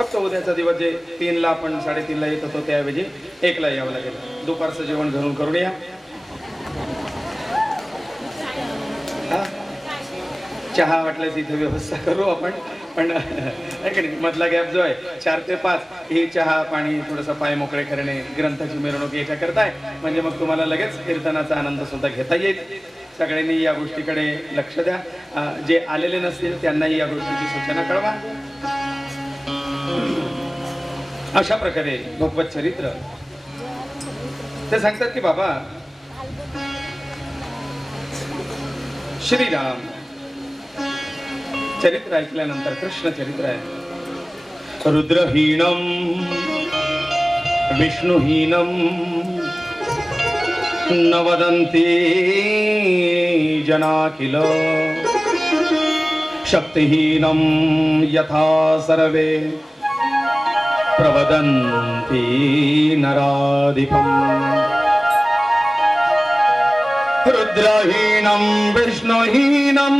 फक्त उद्याचा दिवस जे 3ला आपण 3:30ला येत होतो त्याऐवजी 1ला यावं लागेल. दुपारचं जेवण घरून करून या. चहा वाटल्यास इथे व्यवस्था करू आपण, पण नाही मधला गॅप जो आहे 4 ते 5 ही चहा पाणी थोडंसं पाय मोकळे करणे, ग्रंथाची मिरवणूक याच्या करताय म्हणजे मग तुम्हाला लगेच कीर्तनाचा आनंद सुद्धा घेता येईल. सगळ्यांनी या गोष्टीकडे लक्ष द्या. जे आलेले नसतील त्यांनाही या गोष्टीची सूचना कळवा. अशा प्रकारे भगवत चरित्र ते सांगतात की बाबा श्रीराम चरित्र ऐकल्यानंतर कृष्ण चरित्र आहे. रुद्रहीनम विष्णुहीनम न वदन्ति जना किल शक्तिहीनम यथा सर्वे प्रवदन्ति नराधिपम्. रुद्रहीनम विष्णुहीनम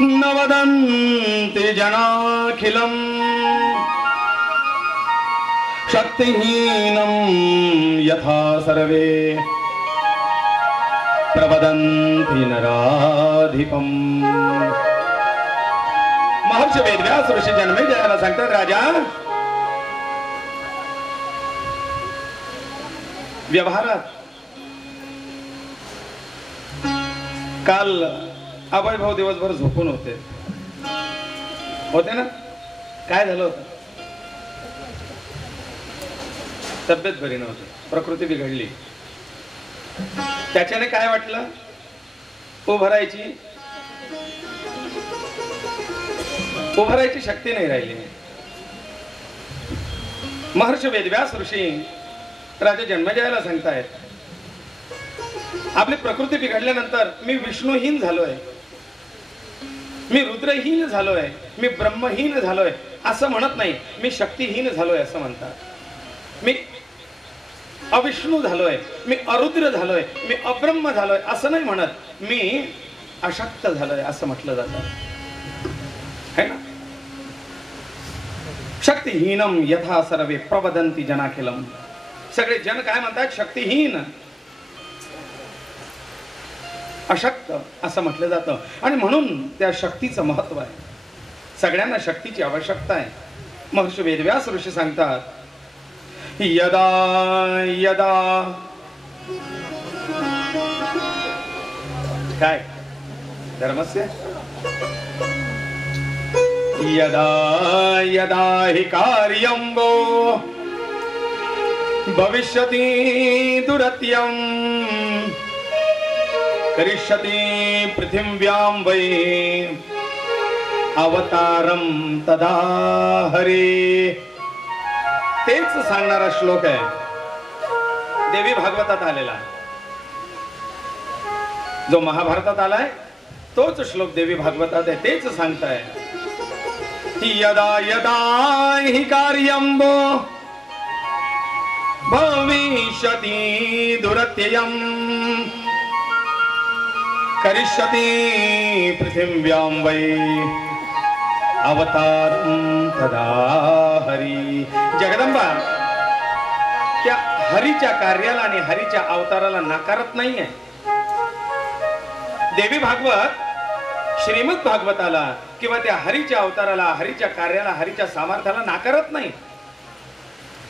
न वदन्ति जनाखिलम् शक्तिहीनं यथा सर्वे प्रवदन्ति नराधिपम्. महर्षी वेदव्यास ऋषी जन्मेजयाला सांगतात, राजा व्यवहारात काल अभय भाऊ दिवसभर झोपून होते ना. काय झालं होतं? तब्येत बरी नव्हती, प्रकृती बिघडली. त्याच्याने काय वाटलं? उभारायची शक्ती नाही राहिली. महर्षी वेदव्यास ऋषी राजा जन्मेजयाला सांगतायत, आपली प्रकृती बिघडल्यानंतर मी विष्णुहीन झालोय, मी रुद्रहीन झालोय, मी ब्रह्महीन झालोय असं म्हणत नाही. मी शक्तिहीन झालोय असं म्हणतात. मी अविष्णू झालोय, मी अरुद्र झालोय, मी अब्रह्म झालोय असं नाही म्हणत. मी अशक्त झालोय असं म्हटलं जातं, है ना. शक्तिहीनम यथा सर्वे प्रवदन्ति जनाखिलम. सगळे जन काय म्हणतात? शक्तिहीन, अशक्त असं म्हटलं जातं. आणि म्हणून त्या शक्तीचं महत्व आहे. सगळ्यांना शक्तीची आवश्यकता आहे. महर्षी वेदव्यास ऋषी सांगतात, यदा यदा काय धर्मस्य यदा यदा हि कार्यं वो भविष्यति दुरत्यं करिष्यति पृथिव्यां वै अवतारं तदा हरे. तेच सांगणारा श्लोक आहे देवी भागवतात आलेला. जो महाभारतात आलाय तोच श्लोक देवी भागवतात आहे. तेच सांगताय, यदा यदा हि कार्यं वो भविष्यति दुरत्ययं करिष्यति पृथिव्यां वै अवतारं तदा हरी. जगदंबा त्या हरीच्या कार्याला आणि हरीच्या अवताराला नाकारत नाहीये. देवी भागवत श्रीमद भागवताला किंवा त्या हरीच्या अवताराला, हरीच्या कार्याला, हरीच्या सामर्थ्याला नाकारत नाही.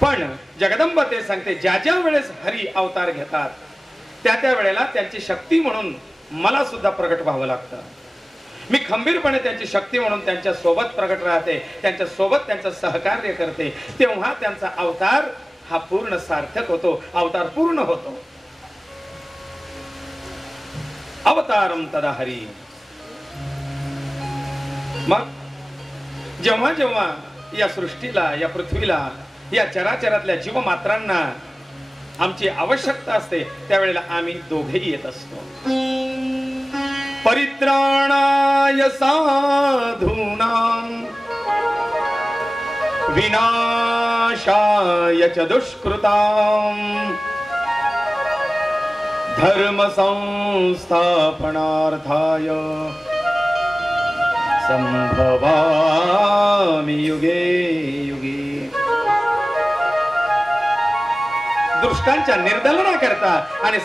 पण जगदंबा ते सांगते, ज्या ज्या वेळेस हरी अवतार घेतात त्या त्या वेळेला त्यांची शक्ती म्हणून मला सुद्धा प्रगट व्हावं लागतं. मी खंबीरपणे त्यांची शक्ती म्हणून त्यांच्या सोबत प्रगट राहते, त्यांच्या सोबत त्यांचं सहकार्य करते. तेव्हा त्यांचा अवतार हा पूर्ण सार्थक होतो, अवतार पूर्ण होतो. अवतारम तदा हरी. मग जेव्हा जेव्हा या सृष्टीला, या पृथ्वीला, या चराचरातल्या जीवमात्रांना आमची आवश्यकता असते त्यावेळेला आम्ही दोघेही येत असतो. परित्राणाय साधूनां विनाशाय च दुष्कृतां धर्म संस्थापनार्थाय संभवामि युगे युगे. दुष्टांच्या निर्दलना करता आणि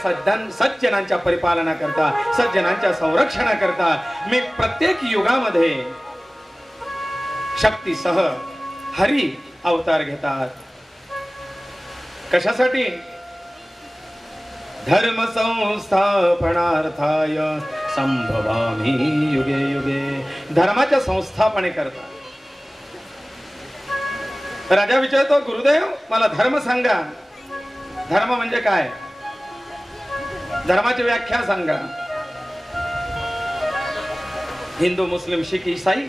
सज्जनांच्या परिपालना करता, सज्जनांच्या संरक्षणा करता मी प्रत्येक युगामध्ये शक्तीसह हरी अवतार घेतात. कशासाठी? धर्म संस्थापनार्थाय संभवामि युगे युगे. धर्माच्या संस्थापने करता. राजा विचारतो, गुरुदेव मला धर्म सांगा. धर्म म्हणजे काय? धर्माची व्याख्या सांगा. हिंदू, मुस्लिम, शीख, ईसाई,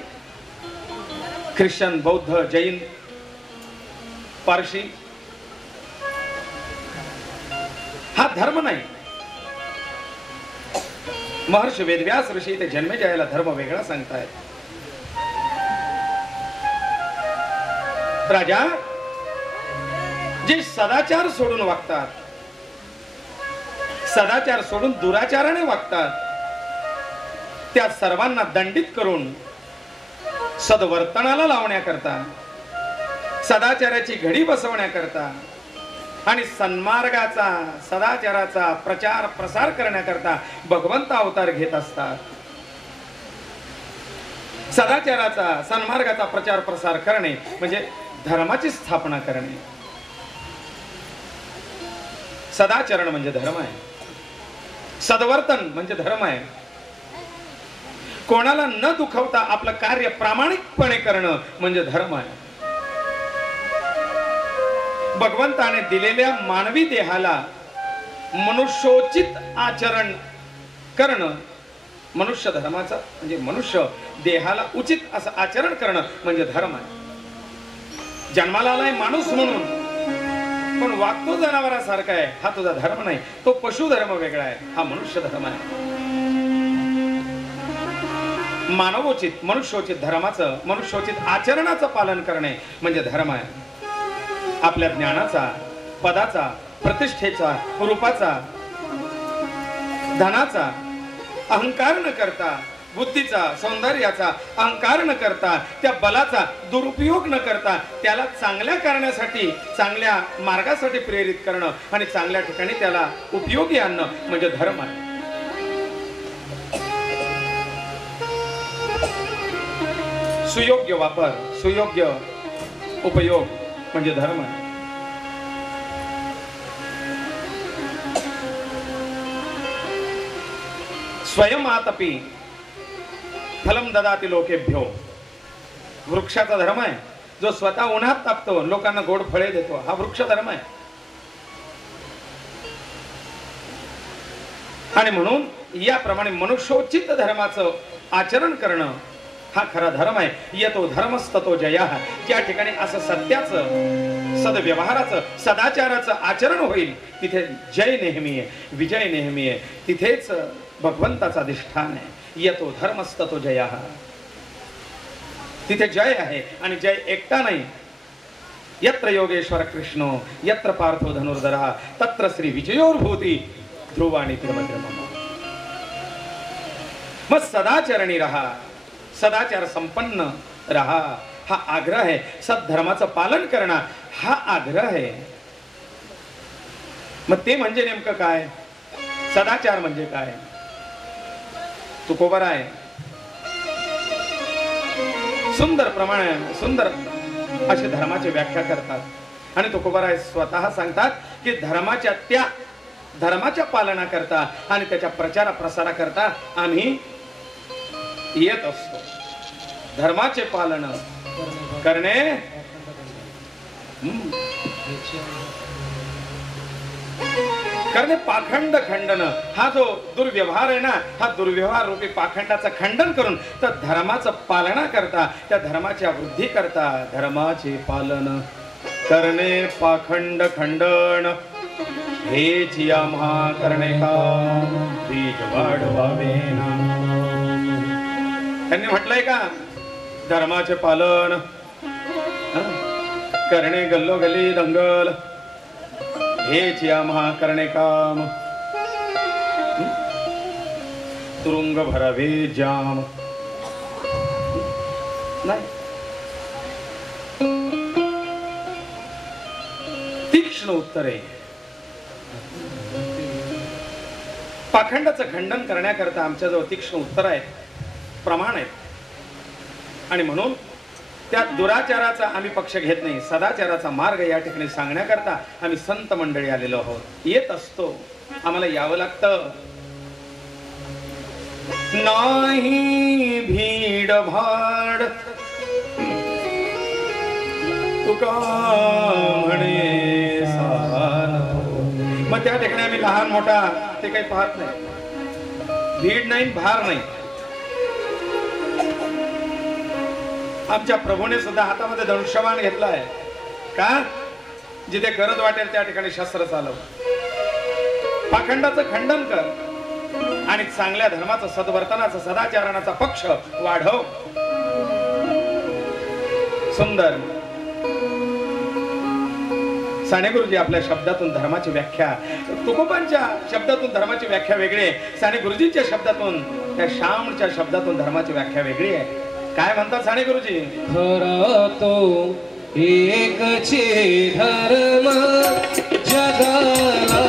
ख्रिश्चन, बौद्ध, जैन, पारशी, हा धर्म नाही. महर्षी वेदव्यास ऋषी ते जन्मेजयाला धर्म वेगळा सांगतायत. राजा जे सदाचार सोडून वागतात, सदाचार सोडून दुराचाराने वागतात, त्या सर्वांना दंडित करून सद्वर्तनाला लावण्याकरता, सदाचाराची घडी बसवण्याकरता आणि सन्मार्गाचा, सदाचाराचा प्रचार प्रसार करण्याकरता भगवंत अवतार घेत असतात. सदाचाराचा, सन्मार्गाचा प्रचार प्रसार करणे म्हणजे धर्माची स्थापना करणे. सदाचरण म्हणजे धर्म आहे. सद्वर्तन म्हणजे धर्म आहे. कोणाला न दुखवता आपलं कार्य प्रामाणिकपणे करणं म्हणजे धर्म आहे. भगवंताने दिलेल्या मानवी देहाला मनुष्योचित आचरण करणं मनुष्य धर्माचा म्हणजे मनुष्य देहाला उचित असं आचरण करणं म्हणजे धर्म आहे. जन्माला आलाय माणूस म्हणून, पण वागतो जनावरासारखा आहे, हा तुझा धर्म नाही. तो पशु धर्म वेगळा आहे, हा मनुष्य धर्म आहे. मानवोचित, मनुष्योचित धर्माचं, मनुष्योचित आचरणाचं पालन करणे म्हणजे धर्म आहे. आपल्या ज्ञानाचा, पदाचा, प्रतिष्ठेचा, रूपाचा, धनाचा अहंकार न करता, बुद्धीचा, सौंदर्याचा अहंकार न करता, त्या बलाचा दुरुपयोग न करता त्याला चांगल्या करण्यासाठी, चांगल्या मार्गासाठी प्रेरित करणं आणि चांगल्या ठिकाणी त्याला उपयोगी आणणं म्हणजे धर्म आहे. सुयोग्य वापर, सुयोग्य उपयोग म्हणजे धर्म आहे. स्वयंआतपी फलम ददाति लोकेभ्यो. वृक्षाचा धर्म आहे. जो स्वतः उन्हात तापतो, लोकांना गोड फळे देतो, हा वृक्ष धर्म आहे. आणि म्हणून याप्रमाणे मनुष्योचित धर्माचं आचरण करणं हा खरा धर्म आहे. येतो धर्मस्ततो जयः. ज्या ठिकाणी असं सत्याचं, सद्व्यवहाराचं, सदाचाराचं आचरण होईल तिथे जय नेहमी आहे, विजय नेहमी आहे. तिथेच भगवंताचा अधिष्ठान आहे. येतो धर्मस्ततो जयः. तिथे जय आहे आणि जय एकटा नाही. यत्र योगेश्वर कृष्णो यत्र पार्थो धनुर्धरः तत्र श्री विजयोर्भूती ध्रुवाणी तिरमद्रमः. मग सदाचरणी रहा, सदाचार संपन्न रहा हा आग्रह आहे. सद्धर्माचं पालन करणं हा आग्रह आहे. मग ते म्हणजे नेमकं काय? सदाचार म्हणजे काय? तुकोबार आहे सुंदर प्रमाणे, सुंदर अशी धर्माची व्याख्या करतात. आणि तुकोबार आहे स्वतः सांगतात की धर्माच्या, त्या धर्माच्या पालना करता आणि त्याच्या प्रचार प्रसारा करता आम्ही येत असतो. धर्माचे पालन करणे करणे पाखंड खंडन. हा जो दुर्व्यवहार आहे ना, हा दुर्व्यवहार रूपी पाखंडाचं खंडन करून तर धर्माचं पालना करता, त्या धर्माच्या वृद्धी करता धर्माचे पालन करणे पाखंड खंडन हेच आम्हा करणे का बीज वाढवावे ना. त्यांनी म्हटलंय का धर्माचे पालन करणे गल्लोगल्ली दंगल हेच आम्हा करणे काम. तुरुंग भरावे जाम. नाही. तीक्ष्ण उत्तर आहे. पाखंडाचं खंडन करण्याकरता आमच्याजवळ तीक्ष्ण उत्तर आहेत, प्रमाण आहेत. आणि म्हणून त्या दुराचाराचा आम्ही पक्ष घेत नाही. सदाचाराचा मार्ग या ठिकाणी सांगण्याकरता आम्ही संत मंडळी आलेलो आहोत. येत असतो, आम्हाला यावं लागतं. नाही भीड भाड तुका म्हणे सान. मग त्या ठिकाणी आम्ही लहान मोठा ते काही पाहत नाही. भीड नाही, भार नाही. आमच्या प्रभूने सुद्धा हातामध्ये धनुष्यबाण घेतलाय. का? जिथे गरज वाटेल त्या ठिकाणी शस्त्र चालव. पाखंडाचं खंडन कर आणि चांगल्या धर्माचं, सद्वर्तनाचं, सदाचरणाचा पक्ष वाढव. सुंदर. साने गुरुजी आपल्या शब्दातून धर्माची व्याख्या, तुकोबांच्या शब्दातून धर्माची व्याख्या वेगळी आहे. साने गुरुजींच्या शब्दातून, त्या श्यामच्या शब्दातून धर्माची व्याख्या वेगळी आहे. काय म्हणतात साने गुरुजी? खरा तो एकचे धर्म जगाला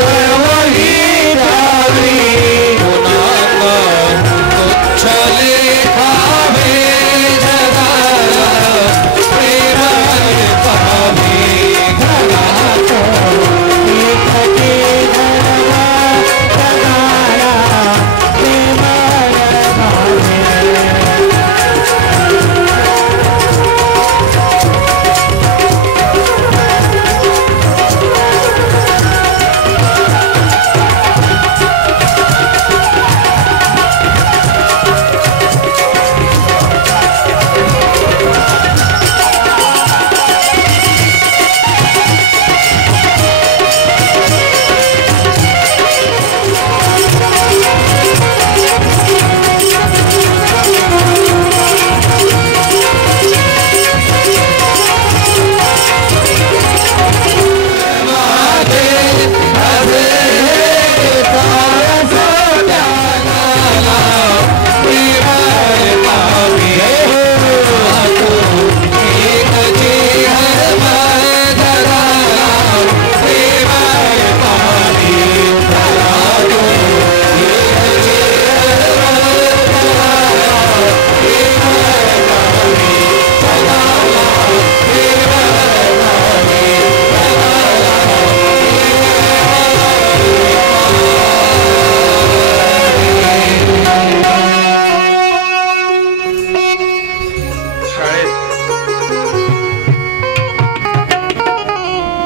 सर्वही द्यावी गुणांना तुच्छ लेखावे जगाला प्रेमाने पावे घरात एकटे धर्मा जगाला प्रेमाने पावे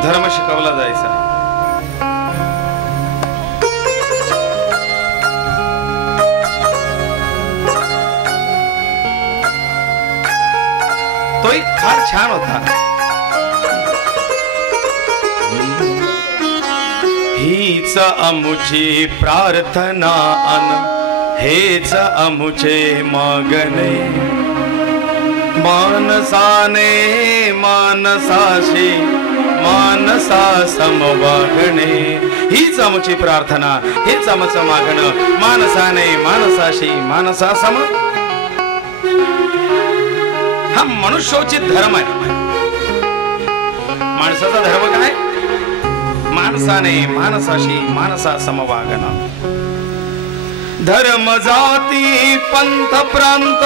धर्म शिकवला जायचा. तो एक फार छान होता. हीच अमुची प्रार्थना अन हेच अमुचे मागणे मानसाने मानसाशी मानसा समवागणे. हीच आमची प्रार्थना हेच आमचं मागणं मानसाने मानसाशी मानसा सम. हा मनुष्योचित धर्म आहे. माणसाचा धर्म काय? माणसाने मानसाशी मानसा समवागणं. धर्म जाती पंथ प्रांत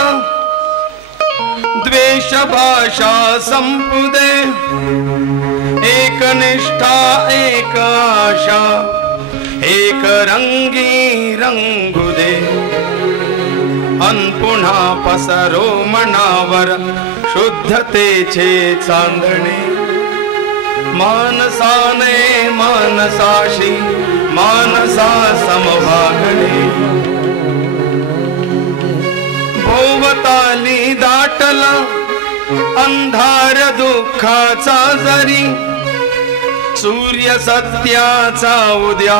द्वेष भाषा संपुदे एक निष्ठा एक आशा एक रंगी रंगुदे. अन पुन्हा पसरो मनावर शुद्धतेचे चांदणे मानसाने मानसाशी मानसा समभागणे. भोवताली दाटला अंधार दुःखाचा जरी सूर्य सत्याचा उद्या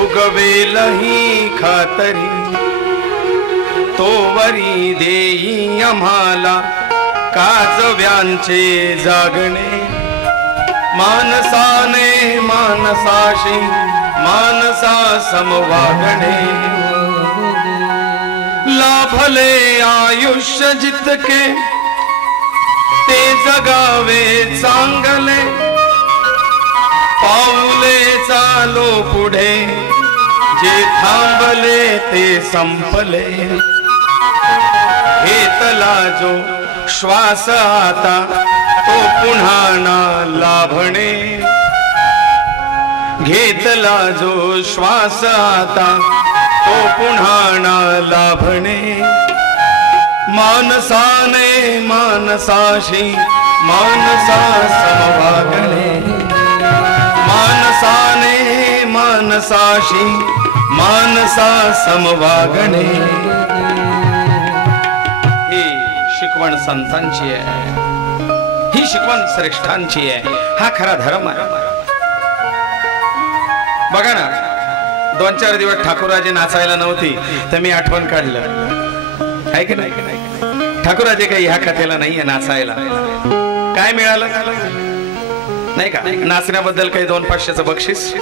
उगवेल ही खातरी. तोवरी देई आम्हाला काजव्यांचे जागणे मानसाने मानसाशी मानसा समवागणे. लाभले आयुष्य जितके ते जगावे चांगले पाऊले चालो पुढे जे थांबले ते संपले. घेतला जो श्वास आता तो पुन्हा ना लाभणे. घेतला जो श्वास आता तो पुन्हा ना लाभणे. मानसाने मानसाशी मानसा समभागणे मानसाने मानसाशी मानसा समवागणे. ही शिकवण संतांची आहे. ही शिकवण श्रेष्ठांची आहे. हा खरा धर्म आहे. बघा ना, 2-4 दिवस ठाकूराजी नाचायला नव्हती तर मी आठवण काढलं आहे की नाही. ठाकूराजी काही ह्या कथेला नाहीये नाचायला. काय मिळालं नाही का? नाचण्याबद्दल काही 200-500चं बक्षीस.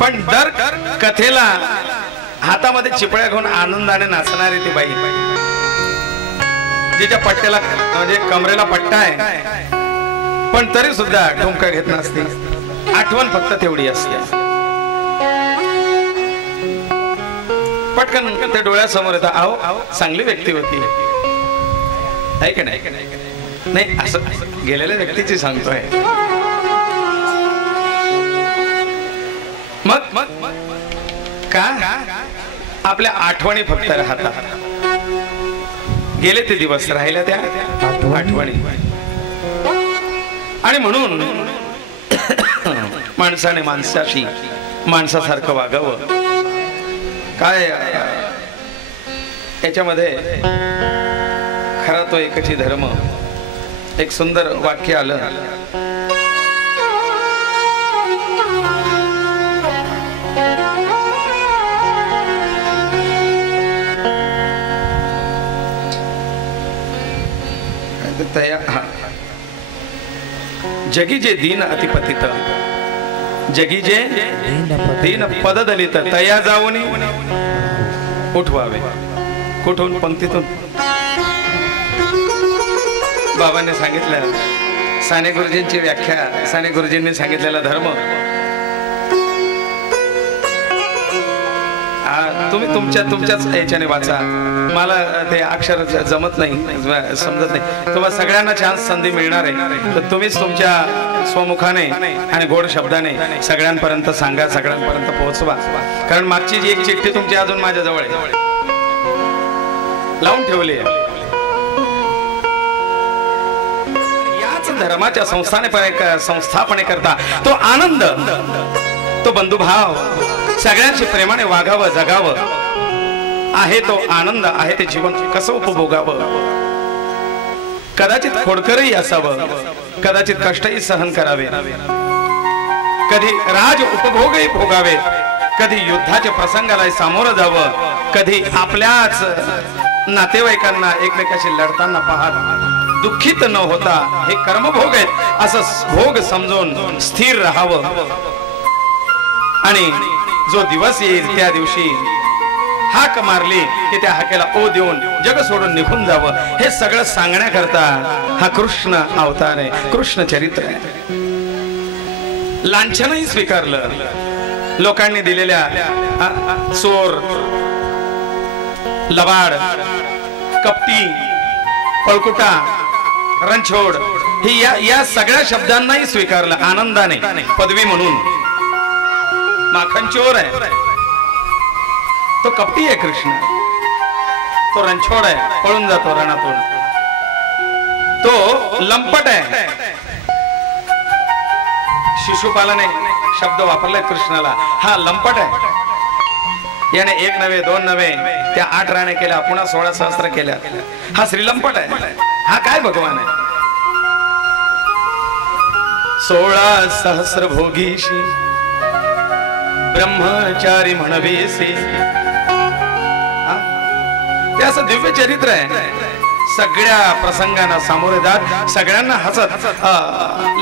पण दर कथेला हातामध्ये चिपळ्या घेऊन आनंदाने नाचणारी ती बाई जिच्या पट्ट्याला म्हणजे कमरेला पट्टा आहे पण तरी सुद्धा ठुमका घेत नसते. आठवण फक्त तेवढी असते. पटकन ते डोळ्यासमोर येतं, आहो चांगली व्यक्ती होती, आहे की नाही? नाही असं गेलेल्या व्यक्तीची सांगतोय. मग का आपल्या आठवणी फक्त राहतात. गेले ते दिवस, राहिल्या त्या आठवणी. आणि म्हणून माणसाने माणसाशी माणसासारखं वागावं. काय याच्यामध्ये खरा तो एकची धर्म. एक सुंदर वाक्य आलं, जगी जे दीन अतिपतित, जगी जे दीन पद दलित, तया जाऊन उठवावे. कुठून? पंक्तीतून. बाबांनी सांगितलं, साने गुरुजींची व्याख्या, साने गुरुजींनी सांगितलेला धर्म तुम्ही तुमच्याच याच्याने वाचा. मला ते अक्षर जमत नाही, समजत नाही. तुम्हाला सगळ्यांना चान्स, संधी मिळणार आहे, तर तुम्हीच तुमच्या स्वमुखाने आणि गोड शब्दाने सगळ्यांपर्यंत सांगा, सगळ्यांपर्यंत पोहोचवा. कारण मागची जी एक चिठ्ठी तुमची अजून माझ्या जवळ आहे, लावून ठेवली आहे. याच धर्माच्या संस्थापने करता तो आनंद, तो बंधुभाव, सगळ्यांशी प्रेमाने वागावं, जगावं, आहे तो आनंद, आहे ते जीवन कसं उपभोगावं. कदाचित खोडकरही असावं, कदाचित कष्टही सहन करावे, कधी राज उपभोगही भोगावेत, कधी युद्धाच्या प्रसंगाला सामोरं जावं, कधी आपल्याच नातेवाईकांना एकमेकाशी लढताना पाहत दुःखित न होता हे कर्मभोग आहेत असं भोग समजून स्थिर राहावं. आणि जो दिवस येईल त्या दिवशी हाक मारली की त्या हाकेला ओ देऊन जग सोडून निघून जावं, हे सगळं सांगण्याकरता हा कृष्ण अवतार आहे, कृष्ण चरित्र आहे. लांछनही स्वीकारलं लोकांनी दिलेल्या, चोर, लबाड, कपटी, पळकुटा, रणछोड, ही या सगळ्या शब्दांनाही स्वीकारलं आनंदाने, पदवी म्हणून. माखनचोर आहे, तो कपटी आहे कृष्ण, तो रणछोड आहे, पळून जातो रणातून, तो लंपट आहे. शिशुपालाने शब्द वापरलाय कृष्णाला, हा लंपट आहे. याने 1 नव्हे 2 नव्हे त्या 8 राण्या केल्या, पुन्हा 16 सहस्त्र केल्या. हा श्रीलंपट आहे. हा काय भगवान आहे? 16 सहस्र भोगीशी ब्रह्मचारी म्हणवेसी. ते असं दिव्य चरित्र आहे. सगळ्या प्रसंगांना सामोरे जात, सगळ्यांना हसत,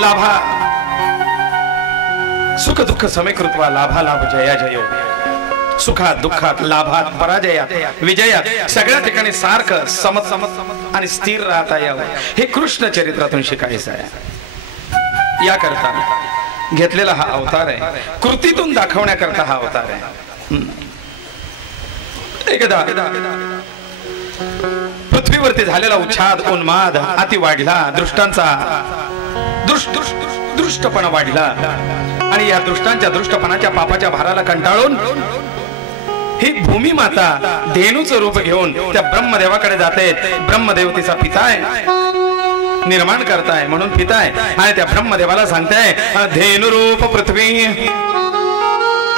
लाभा सुख दुःख समेकृत्वा लाभा लाभ जया जयो, सुखात दुःखात लाभात पराजयात विजयात सगळ्या ठिकाणी सारखं समत आणि स्थिर राहता यावं, हे कृष्ण चरित्रातून शिकायचं आहे. याकरता घेतलेला हा अवतार आहे, कृतीतून दाखवण्याकरता हा अवतार आहे. एकदा पृथ्वीवरती झालेला उच्छाद, उन्माद अति वाढला, दृष्टपणा वाढला, आणि या दुष्टांच्या दृष्टपणाच्या पापाच्या भाराला कंटाळून ही भूमी माता धेनूचं रूप घेऊन त्या ब्रह्मदेवाकडे जाते. ब्रह्मदेव तिचा पिता आहे, निर्माण करताय म्हणून पिता आहे, आणि त्या ब्रह्मदेवाला सांगताय धेनु रूप पृथ्वी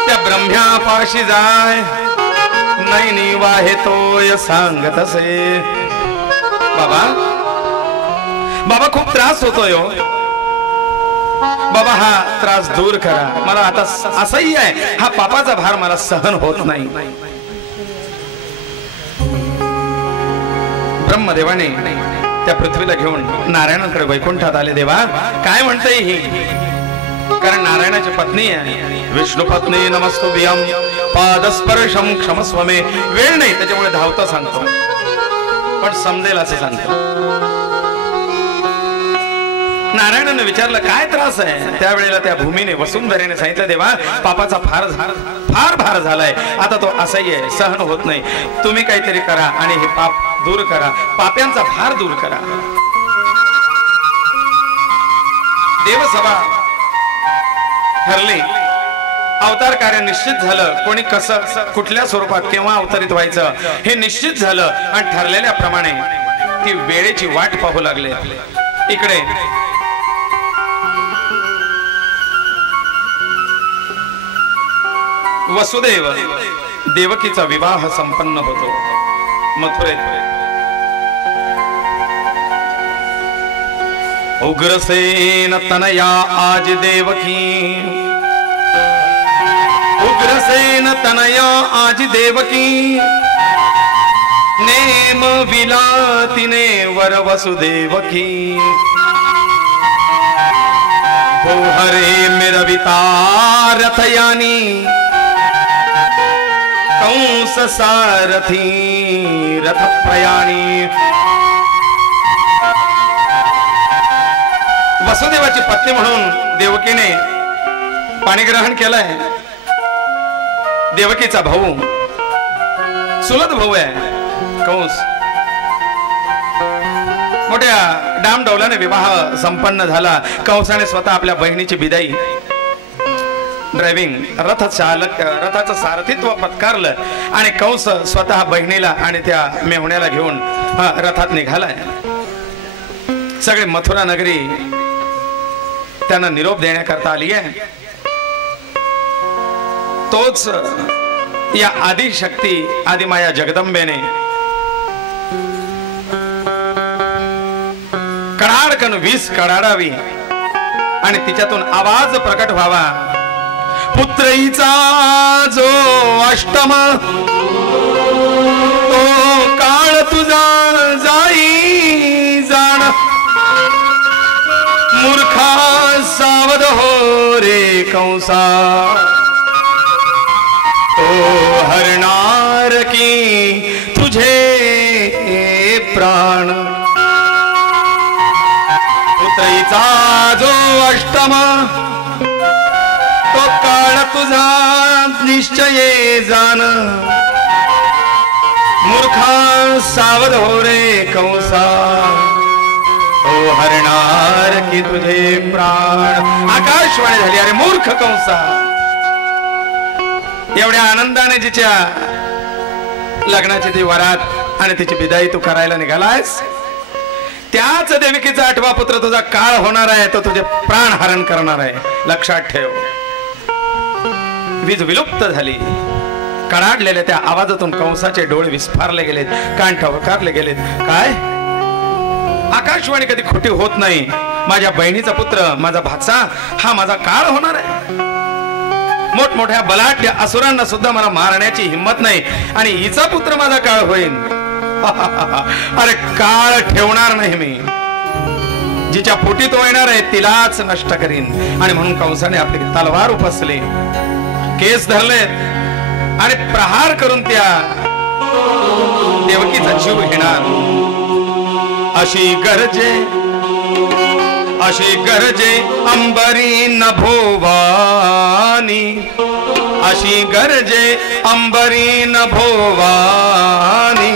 त्या ब्रह्म्यापाशी जाय, नैनी वाहे तोय सांगत असे. बाबा खूप त्रास होतोय, बाबा हा त्रास दूर करा, मला आता असंही आहे, हा पापाचा भार मला सहन होत नाही. ब्रह्मदेवाने त्या पृथ्वीला घेऊन नारायणाकडे वैकुंठात आले. देवा काय म्हणते ही? कारण नारायणाची पत्नी आहे, विष्णू पत्नी नमस्तुभ्यं पादस्पर्शम क्षमस्व मे. वेळ नाही त्याच्यामुळे धावता सांगतो, पण समजेल असं सांगतो. नारायणाने विचारलं काय त्रास आहे. त्यावेळेला त्या भूमीने वसुंधरेने सांगितलं देवा पापाचा फार भार झालाय. आता तो असह्य आहे, सहन होत नाही. तुम्ही काहीतरी करा आणि हे पाप दूर करा, पाप्यांचा भार दूर करा. देवसभा ठरली. अवतार कार्य निश्चित झालं. कोणी कसं कुठल्या स्वरूपात केव्हा अवतरित व्हायचं हे निश्चित झालं आणि ठरलेल्या प्रमाणे ती वेळेची वाट पाहू लागले. इकडे वसुदेव देवकीचा विवाह संपन्न होतो मथुरेत. उग्रसेन तनया आज देवकी, उग्रसेन तनया आज देवकी, नेम विलातिने वर वसुदेवकी. हो हरे मिरविता रथयानी, कंस सारथी रथ प्रयाणी. वसुदेवाची पत्नी म्हणून देवकीने पाणीग्रहण केलंय. देवकीचा भाऊ चुलत भाऊ आहे कंस. मोठ्या डामडौलाने विवाह संपन्न झाला. कंसाने स्वतः आपल्या बहिणीची विदाई ड्रायव्हिंग रथाचं सारथित्व पत्कारलं आणि कंस स्वतः बहिणीला आणि त्या मेहुण्याला घेऊन रथात निघालाय. सगळे मथुरा नगरी त्यांना निरोप देण्याकरता आली आहे. तोच या आदिशक्ती आदिमाया जगदंबेने कडाडकन वीस कडाडावी आणि तिच्यातून आवाज प्रकट व्हावा. पुत्रीचा जो अष्टम तो काळ तुझा जाई जाण, मूर्खा सावध हो रे कंसा, तो हरणार की तुझे प्राण. पुत्रीचा जो अष्टम तो काळ तुझा निश्चय जाण, मूर्खा सावध हो रे कंसा, तो हरणार की तुझे प्राण. आकाशवाणी झाली अरे मूर्ख कंसा. एवढ्या आनंदाने जिच्या लग्नाची ती वरात आणि तिची विदाई तू करायला निघालायस, त्याच देवकीचा आठवा पुत्र तुझा काळ होणार आहे, तो तुझे प्राण हरण करणार आहे. लक्षात ठेव. वीज विलुप्त झाली. कडाडलेल्या त्या आवाजातून कंसाचे डोळे विस्फारले गेलेत, कान ठवकारले गेलेत. काय आकाशवाणी कधी खोटी होत नाही. माझ्या बहिणीचा पुत्र माझा भाचा हा माझा काळ होणार आहे. मोठमोठ्या बलाढ्य असुरांना सुद्धा मला मारण्याची हिंमत नाही आणि हिचा पुत्र माझा काळ होईल. अरे काळ ठेवणार नाही मी. जिच्या पोटी तो येणार आहे तिलाच नष्ट करीन. आणि म्हणून कंसाने आपली तलवार उपसली, केस धरलेत आणि प्रहार करून त्या देवकीचा जीव घेणार. अशी गरजे अंबरी नभोवानी, अशी गरजे अंबरी नभोवानी,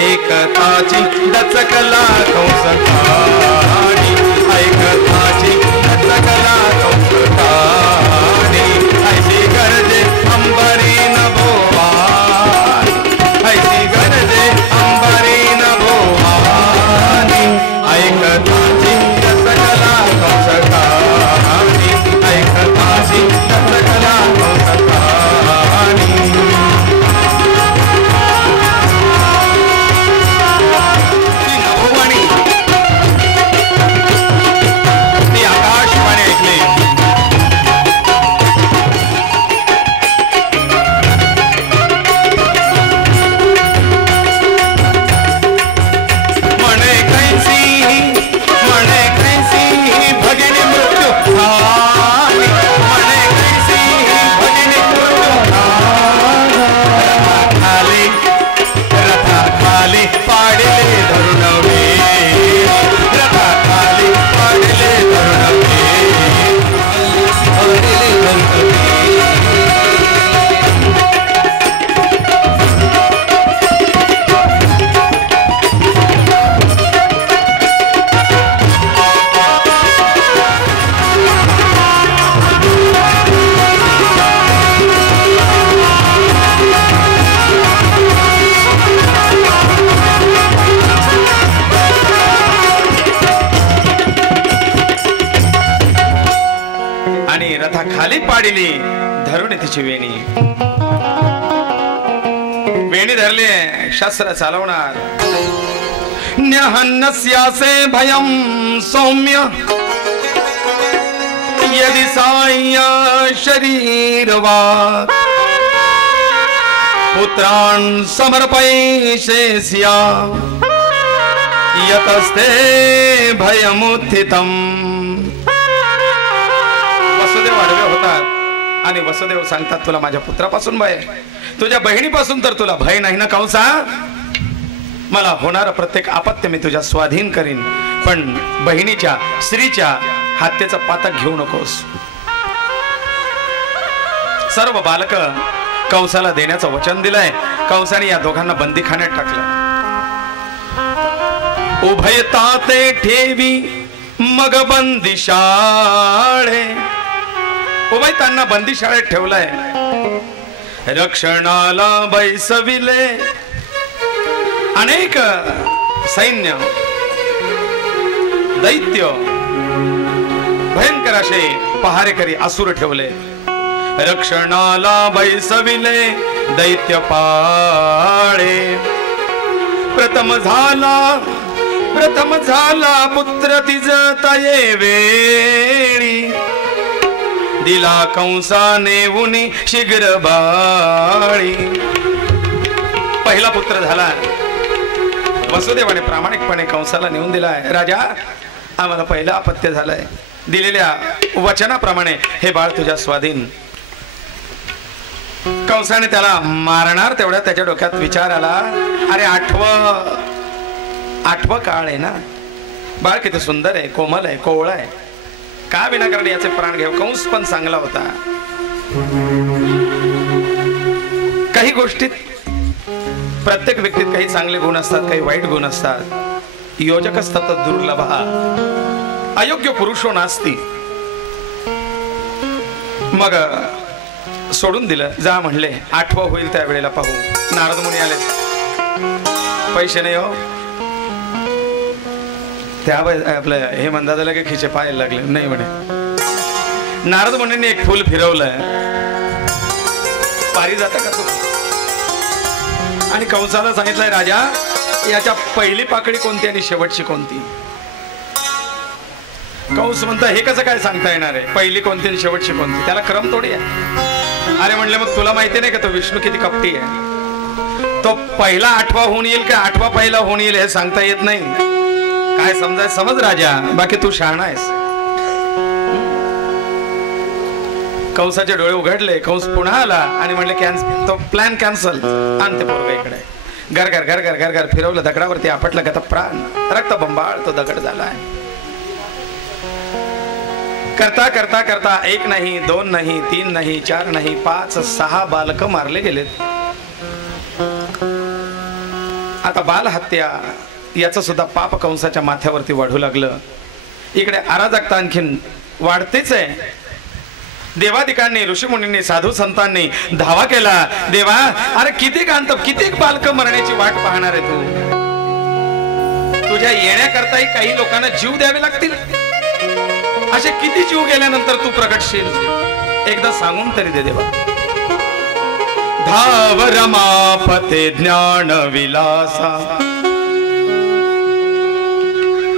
एकताची दचकला कंस ठाणी, एकताची दचकला कंस ठाणी. ऐशी गरजे अंबरी नभोवानी, ऐशी गरजे अंबरी नभोवानी, एकताची दचकला कंस ठाणी, एकताची दचकला कंस ठाणी. खाली पाडिली धरून तिची वेणी. वेणी धरली शस्त्र चालवणार. न्यहन्नस्यासे भयं सौम्य यदि साह्य शरीरवा पुत्रान् समर्पयिष्येस्या यतस्ते भयमुत्थितम्. वसुदेव आडवे होतात आणि वसुदेव सांगतात तुला माझ्या पुत्रापासून भय, तुझ्या बहिणीपासून तर तुला भय नाही ना कंसा. मला होणारं प्रत्येक आपत्य मी तुझ्या स्वाधीन करीन, पण बहिणीच्या स्त्रीच्या हत्येचं पातक घेऊ नकोस. सर्व बालक कंसाला देण्याचं वचन दिलंय. कंसाने या दोघांना बंदीखान्यात टाकलं. उभयता ते ठेवी मग बंदिशाळे. उभयतांना बंदिशाळेत ठेवलंय. रक्षणाला बैसविले अनेक सैन्य दैत्य भयंकर असे पहारेकरी असुर ठेवले. रक्षणाला बैसविले दैत्य पाळे. प्रथम झाला पुत्र तिजतये वेळी दिला कंसाने उनी शीघ्र बाळी. पहिला पुत्र झाला. वसुदेवाने प्रामाणिकपणे कंसाला नेऊन दिलाय. राजा आम्हाला पहिला अपत्य झालंय. दिलेल्या वचनाप्रमाणे हे बाळ तुझ्या स्वाधीन. कंसाने त्याला मारणार तेवढ्या त्याच्या डोक्यात विचार आला, अरे आठवं काळ आहे ना, बाळ किती सुंदर आहे, कोमल आहे, कोवळा आहे, का विनाकारण याचे प्राण घेऊ. कंस पण चांगला होता. काही गोष्टीत प्रत्येक व्यक्तीत काही चांगले गुण असतात, काही वाईट गुण असतात. योजक असतात दुर्लभ अयोग्य पुरुषो नास्ती. मग सोडून दिलं. जा म्हणले, आठवं होईल त्या वेळेला पाहू. नारद मुनी आले. पैसे नाही हो. त्या आपलं हे म्हणता झालं की खिचे पाहायला लागले. नाही म्हणे. नारद मुनींनी एक फुल फिरवलंय. पारी जाता का तू. आणि कंसाला सांगितलंय, राजा याच्या पहिली पाकळी कोणती आणि शेवटची कोणती. कंस म्हणता हे कसं काय सांगता येणार आहे, पहिली कोणती आणि शेवटची कोणती, त्याला क्रम थोडी आहे. अरे म्हणले, मग तुला माहिती नाही का तो विष्णू किती कपटी आहे. तो पहिला आठवा होऊन येईल का आठवा पहिला होऊन येईल हे सांगता येत नाही. काय समजाय समज राजा, बाकी तू शहाणा आहेस. कंसाचे डोळे उघडले. कंस पुन्हा आला आणि म्हणले, तो प्लॅन कॅन्सल. आणि ते पोरगा इकडे घर घर घर घर घर घर फिरवलं. दगडावरती आपटलं का प्राण रक्त बंबाळ तो दगड झालाय. करता करता करता एक नाही, दोन नाही, तीन नाही, चार नाही, 5 6 बालक मारले गेलेत. आता बालहत्या याचं सुद्धा पाप कंसाच्या माथ्यावरती वाढू लागलं. इकडे अराजकता आणखीन वाढतेच आहे. देवादिकांनी, ऋषीमुनींनी, साधू संतांनी धावा केला. देवा, अरे किती बालक मरण्याची वाट पाहणार आहे तू. तुझ्या येण्याकरताही काही लोकांना जीव द्यावे लागतील. असे किती जीव गेल्यानंतर तू प्रगटशील, एकदा सांगून तरी दे देवा. धाव रमापते ज्ञान विलासा.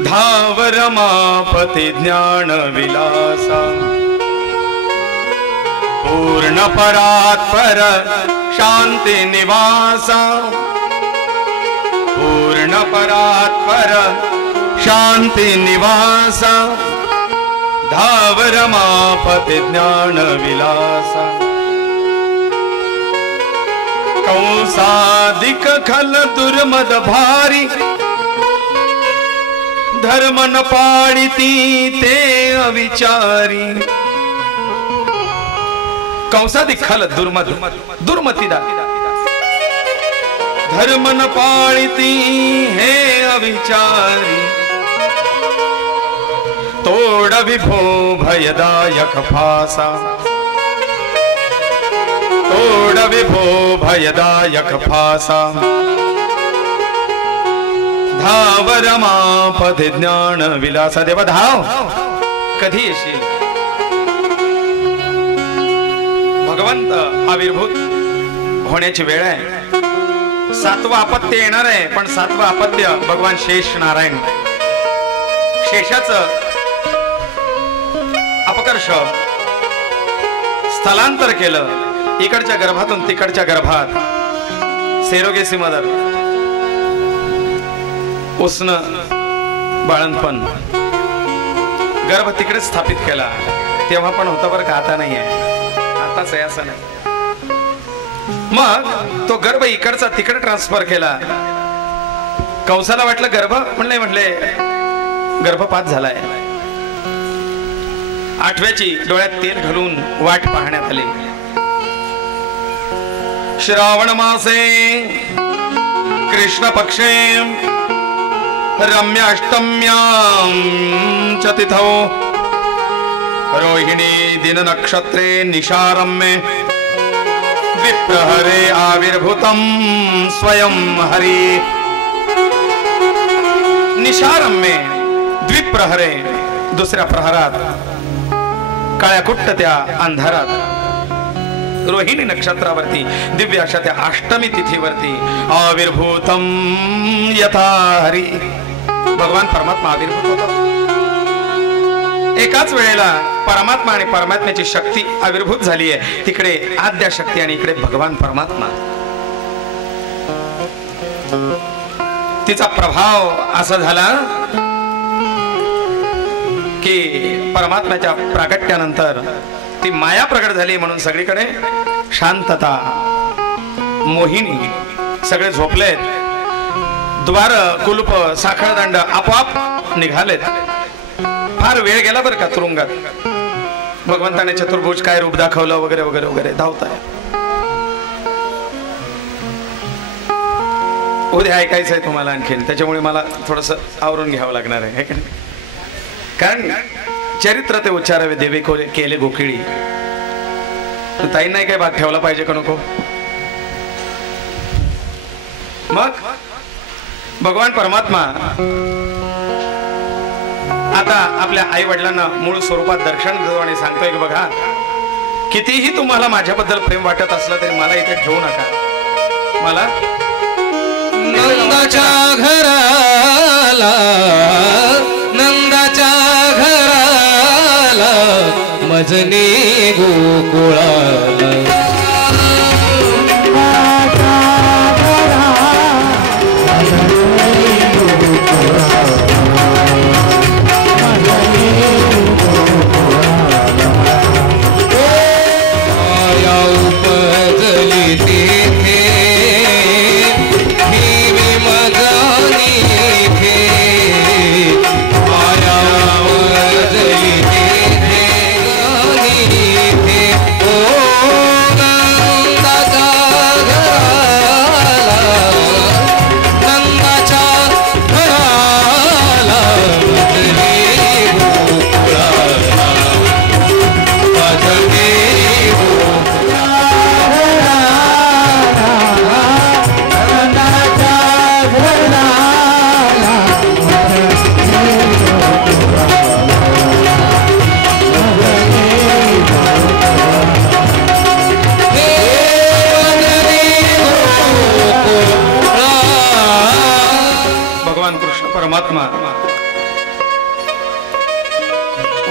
धाव रमापते ज्ञान विलासा. पूर्ण परात्पर शांती निवासा. पूर्ण परात्पर शांती निवासा. धाव रमापते ज्ञान विलासा. कंसादिक खल दुर्मद भारी. धर्म न पाळिती ते अविचारी. कंसादिक खल दुर्मतीदा. धर्म न पाळिती हे अविचारी. तोड विभो भयदायक फासा. तोड विभो भयदायक फासा. धाव रमापते ज्ञान विलासा. देवा धाव, कधी येशील. भगवंत आविर्भूत होण्याची वेळ आहे. 7वं अपत्य येणार आहे, पण 7वं अपत्य भगवान शेष नारायण. शेषाचं अपकर्ष स्थलांतर केलं इकडच्या गर्भातून तिकडच्या गर्भात. सेरोगेसी मदर, उष्ण बाळंतपण, गर्भ तिकडे स्थापित केला. तेव्हा पण होतं बरं का, आता नाही आहे. आताच आहे असं नाही. मग तो गर्भ इकडचा तिकडे ट्रान्सफर केला. कंसाला वाटलं गर्भ, म्हणले गर्भपात झालाय. 8व्याची डोळ्यात तेल घालून वाट पाहण्यात आली. श्रावण मासे कृष्ण पक्षे रम्य अष्टम्यां च तिथौ रोहिणी दिन नक्षत्रे निशारम्ये द्विप्रहरे आविर्भूतं स्वयं हरि. निशारम्ये द्विप्रहरे, दुसऱ्या प्रहरात काळ्या कुट्ट त्या अंधारात रोहिणी नक्षत्रावरती दिव्य अशा त्या अष्टमी तिथीवरती आविर्भूतं यथा हरी भगवान परमात्मा आविर्भूत होता. एकाच वेळेला परमात्मा आणि परमात्म्याची शक्ती आविर्भूत झाली आहे. तिकडे आद्या शक्ती आणि इकडे भगवान परमात्मा. तिचा प्रभाव असा झाला की परमात्म्याच्या प्रागट्यानंतर ती माया प्रगट झाली म्हणून सगळीकडे शांतता. मोहिनी सगळे झोपलेत. द्वार कुलूप साखळदंड आपोआप निघालेत. फार वेळ गेला बरं का तुरुंगात. भगवंताने चतुर्भुज काय रूप दाखवलं वगैरे वगैरे वगैरे धावताय. उद्या ऐकायचंय तुम्हाला आणखीन, त्याच्यामुळे मला थोडस आवरून घ्यावं लागणार आहे की नाही. कारण चरित्र ते उच्चारावे देवे केले गोकिळी. ताई नाही काय भाग ठेवला पाहिजे का नको. मग भगवान परमात्मा आता आपल्या आई वडिलांना मूळ स्वरूपात दर्शन देतो आणि सांगतोय की बघा, कितीही तुम्हाला माझ्याबद्दल प्रेम वाटत असलं तरी मला इथे ठेवू नका. मला नंदाच्या घराला, नंदाच्या घराला मजनी गोकुळाला.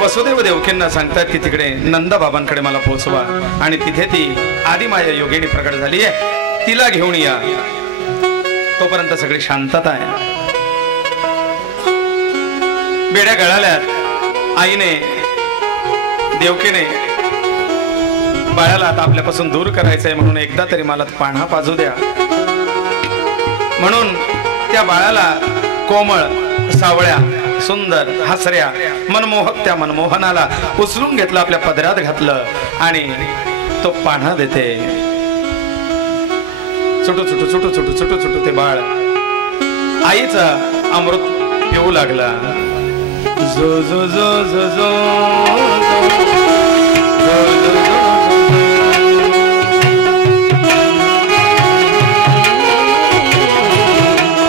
वसुदेव देवकींना सांगतात की तिकडे नंद बाबांकडे मला पोहोचवा आणि तिथे ती आदिमाया योगिनी प्रकट झाली आहे, तिला घेऊन या. तोपर्यंत सगळी शांतता आहे. बेड्या गळाल्यात. आईने देवकीने बाळाला आता आपल्यापासून दूर करायचंय म्हणून एकदा तरी मला पान्हा पाजू द्या म्हणून त्या बाळाला कोमळ सावळ्या सुंदर हसऱ्या मनमोहक त्या मनमोहनाला उचलून घेतलं, आपल्या पदरात घातलं आणि तो पान्हा देते. चुटू चुटू चुटू चुटू चुटू चुटू ते बाळ आईचा अमृत पिऊ लागला. जो जो जो जो जो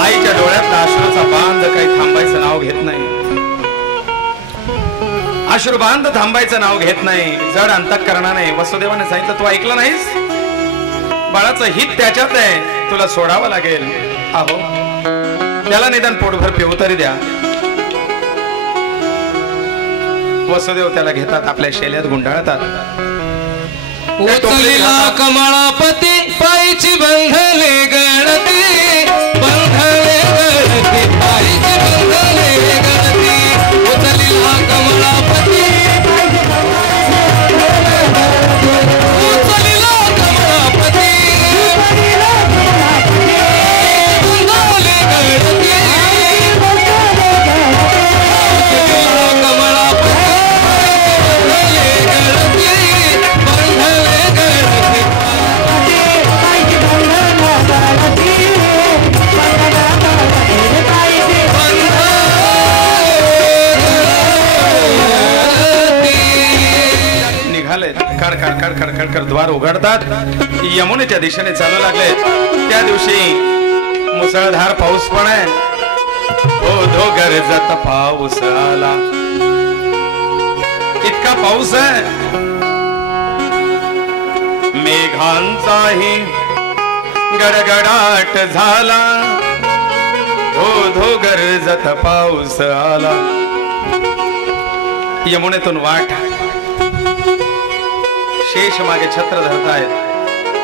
आईच्या डोळ्यातला अश्रूचा बांध काही थांबायचं नाव घेत नाही. अश्रुबांध थांबायचं नाव घेत नाही, जड अंतःकरणाने वसुदेवाने सांगितलं तू ऐकलं नाहीस, बाळाचं हित त्याच्यात आहे, तुला सोडावं लागेल. अहो त्याला निदान पोटभर पिऊ तरी द्या. वसुदेव त्याला घेतात, आपल्या शैल्यात गुंडाळतात. उचलिला कमळापती पायची बंधले गणती, बंधले गणती पायची बंधले गणती. उचलिला कमळापती उचलिला कमळापती बंधले गणती. उचलिला कमळापती बंधले गणती, बंधले गणती. निघाले कड कड कड कड कड कड द्वार उघडतात, यमुनेच्या दिशेने चालू लागले. त्या दिवशी मुसळधार पाऊस पण आहे. हो धो गरजत पाऊस आला, इतका पाऊस आहे मेघांचाही गडगडाट झाला. धो धो गरजत पाऊस आला. यमुनेतून वाट, शेष मागे छत्र धरतायत.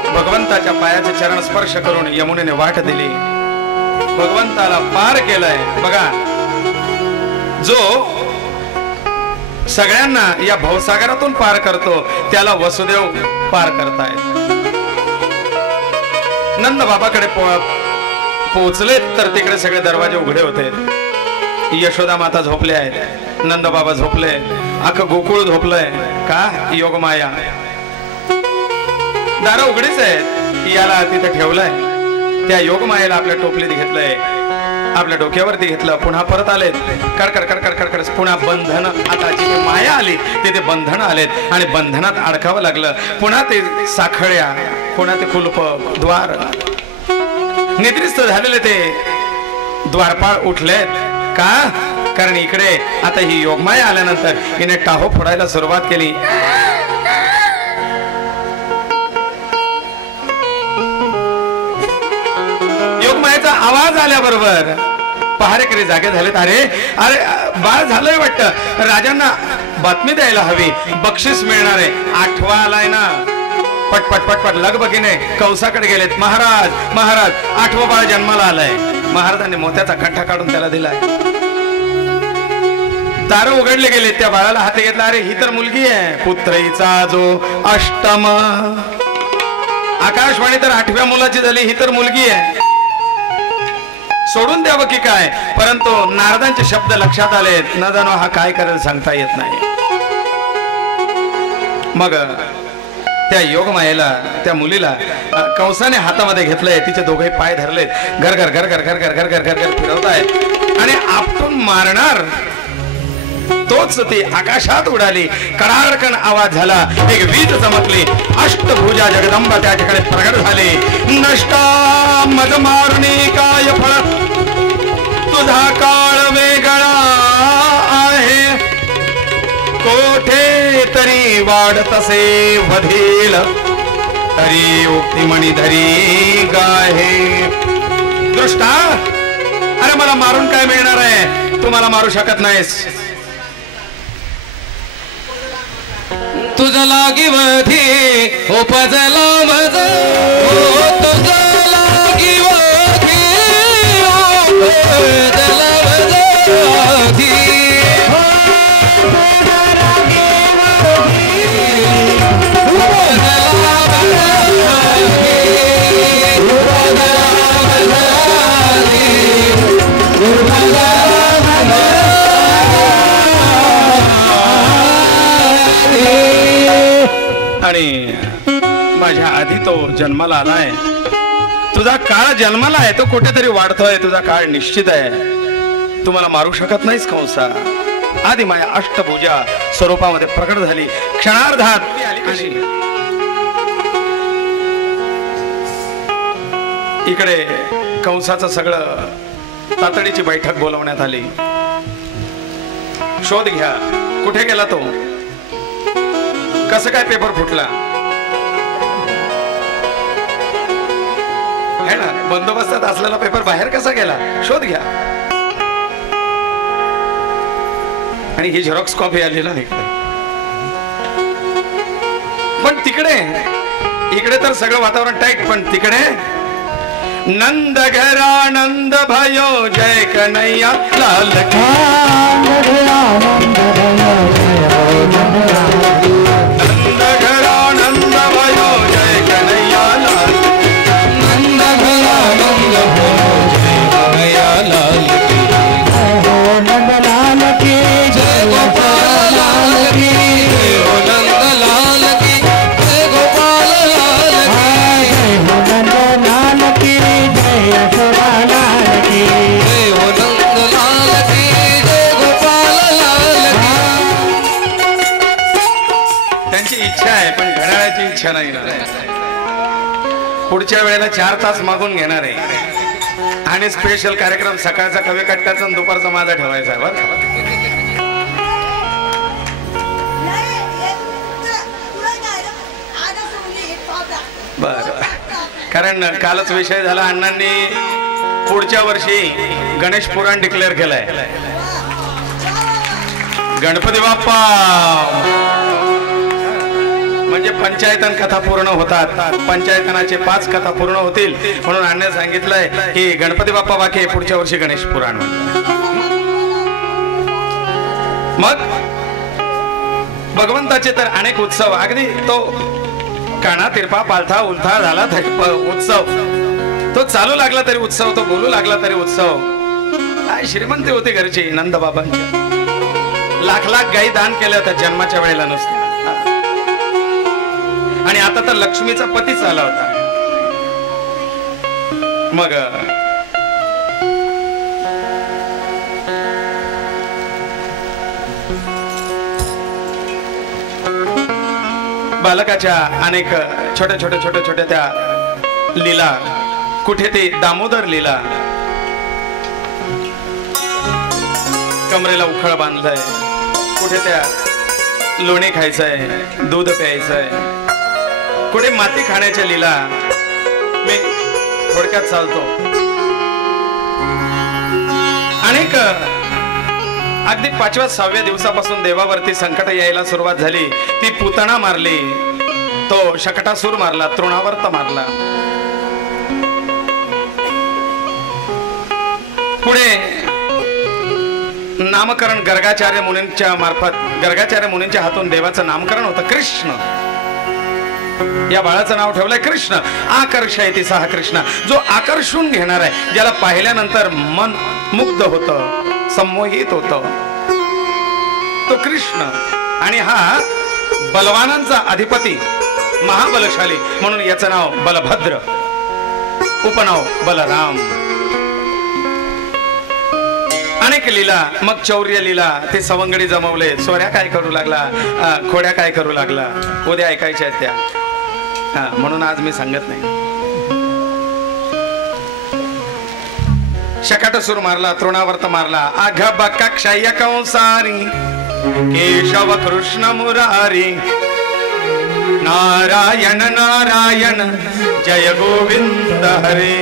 भगवंताच्या पायाचे चरण स्पर्श करून यमुनेने वाट दिली, भगवंताला पार केलंय. बघा, जो सगळ्यांना या भवसागरातून पार करतो त्याला वसुदेव पार करतायत. नंद बाबाकडे पोहोचले तर तिकडे सगळे दरवाजे उघडे होते. यशोदा माता झोपले आहेत, नंद बाबा झोपले, अख्खं गोकुळ झोपलंय. का योगमाया, दार उघडीच आहेत. याला तिथे ठेवलंय, त्या योगमायेला आपल्या टोपलीत घेतलंय, आपल्या डोक्यावरती घेतलं, पुन्हा परत आलेत. कडकड कडकड कडकड पुन्हा बंधन. आता जिथे माया आली तिथे बंधन आलेत आणि बंधनात अडकावं लागलं. पुन्हा ते साखळ्या, पुन्हा ते कुलप, द्वार. निद्रिस्त झालेले ते द्वारपाळ उठलेत. का? कारण इकडे आता ही योगमाया आल्यानंतर हिने टाहो फोडायला सुरुवात केली. योगमायेचा आवाज आल्याबरोबर पहारेकरी जागे झालेत. अरे अरे बाळ झालंय वाटतं, राजांना बातमी द्यायला हवी, बक्षीस मिळणार आहे. आठवा आलाय ना. पटपट पटपट लगबगीने कंसाकडे गेलेत. महाराज महाराज, आठवं बाळ जन्माला आलंय. महाराजांनी मोत्याचा कंठा काढून त्याला दिलाय. दार उघडले गेले, त्या बाळाला हाती घेतला. अरे ही तर मुलगी आहे, पुत्रीचा जो अष्टम. आकाशवाणी तर 8व्या मुलाची झाली, ही तर मुलगी आहे, सोडून द्यावं की काय. परंतु नारदांचे शब्द लक्षात आलेत, न जाणो हा काय करेल सांगता येत नाही. मग त्या योगमायेला, त्या मुलीला कंसाने हातामध्ये घेतलंय, तिचे दोघे पाय धरलेत, घरघर घरघर घरघर घरघर घरघर फिरवतायत आणि आपटून मारणार. तोच ती आकाशात उडाली. कडाडकन आवाज झाला, एक वीज चमकली, अष्टभुजा जगदंबा त्या ठिकाणी प्रगट झाली. नष्टा मज मारुनी काय फळ, तुझा काळ वेगळा आहे, कोठे तरी वाढतसे वधील, तरी उक्तिमणी धरी गाहे. दृष्टा, अरे मला मारून काय मिळणार आहे, तू मला मारू शकत नाहीस. तुझ लागी वधी उपजला मज, तुझ लागी वधी उपजला मज. आणि माझ्या आधी तो जन्माला आलाय. तुझा काळ जन्माला आहे, तो कुठेतरी वाढतोय. तुझा काळ निश्चित आहे, तू मला मारू शकत नाहीस कंसा. आधी माया अष्टभुजा स्वरूपामध्ये प्रकट झाली. क्षणार्धात आली कशी. इकडे कंसाचं सगळं तातडीची बैठक बोलवण्यात आली. शोध घ्या कुठे गेला तो? कसं काय पेपर फुटला? है ना, बंदोबस्तात असलेला पेपर बाहेर कसा गेला शोध घ्या. आणि ही झेरॉक्स कॉपी आली ना इकडे. पण तिकडे, इकडे तर सगळं वातावरण टाईट, पण तिकडे नंद घरानंद भयो जय कन्हैया लाल की. नंद घरानंद भयो जय कन्हैया लाल की. नंद घरानंद भयो जय कन्हैया लाल की. नंद लाल की जय गोपाल लाल की. जय हो नंद लाल की जय गोपाल लाल की. नंद लाल की जय यशोदा लाल की. जय हो नंद लाल की जय गोपाल लाल की. त्यांची इच्छा आहे पण घड्याळाची इच्छा नाही ना. पुढच्या वेळेला 4 तास मागून घेणार आहे आणि स्पेशल कार्यक्रम सकाळचा कवी कट्ट्याचा आणि दुपारचा माझा ठेवायचा आहे बरं. बर, कारण कालच विषय झाला, अण्णांनी पुढच्या वर्षी गणेश पुराण डिक्लेअर केलंय. गणपती बाप्पा म्हणजे पंचायतन कथा पूर्ण होतात, पंचायतनाचे 5 कथा पूर्ण होतील म्हणून अण्णाने सांगितलंय की गणपती बाप्पा बाकी पुढच्या वर्षी गणेश पुराण. मग भगवंताचे तर अनेक उत्सव, अगदी तो काना तिरपा पालथा उलथा झाला उत्सव, तो चालू लागला तरी उत्सव, तो बोलू लागला तरी उत्सव. काय श्रीमंती होती घरची नंदबाबांच्या, लाख गाई दान केल्या होत्या जन्माच्या वेळेला नुसत्या. आणि आता तर लक्ष्मीचा पतीच आला होता. मग बालकाच्या अनेक छोट्या त्या लीला, कुठे ते दामोदर लीला, कमरेला उखळ बांधलंय, कुठे त्या लोणी खायचंय, दूध प्यायचंय, कुठे माती खाण्याच्या लीला. मी थोडक्यात चालतो. अनेक अगदी 5व्या-6व्या दिवसापासून देवावरती संकट यायला सुरुवात झाली. ती पुतना मारली, तो शकटासूर मारला, तृणावर्त मारला. पुढे नामकरण गर्गाचार्य मुनींच्या मार्फत, गर्गाचार्य मुनींच्या हातून देवाचं नामकरण होतं. कृष्ण या बाळाचं नाव ठेवलंय कृष्ण. आकर्षयति सहा कृष्ण, जो आकर्षून घेणार आहे, ज्याला पाहिल्यानंतर मन मुग्ध होतं, संमोहित होतं, तो कृष्ण. आणि हा बलवानांचा अधिपती, महाबलशाली, म्हणून याचं नाव बलभद्र, उपनाव बलराम. अनेक लीला, मग चौर्य लीला, ते सवंगडी जमवले. सोऱ्या काय करू लागला, खोड्या काय करू लागला, उद्या ऐकायच्या आहेत त्या. म्हणून आज मी सांगत नाही. शकटसूर मारला, तृणावर्त मारला, आघ बक्का क्षय कंसारी, केशव कृष्ण मुरारी, नारायण नारायण जय गोविंद हरे,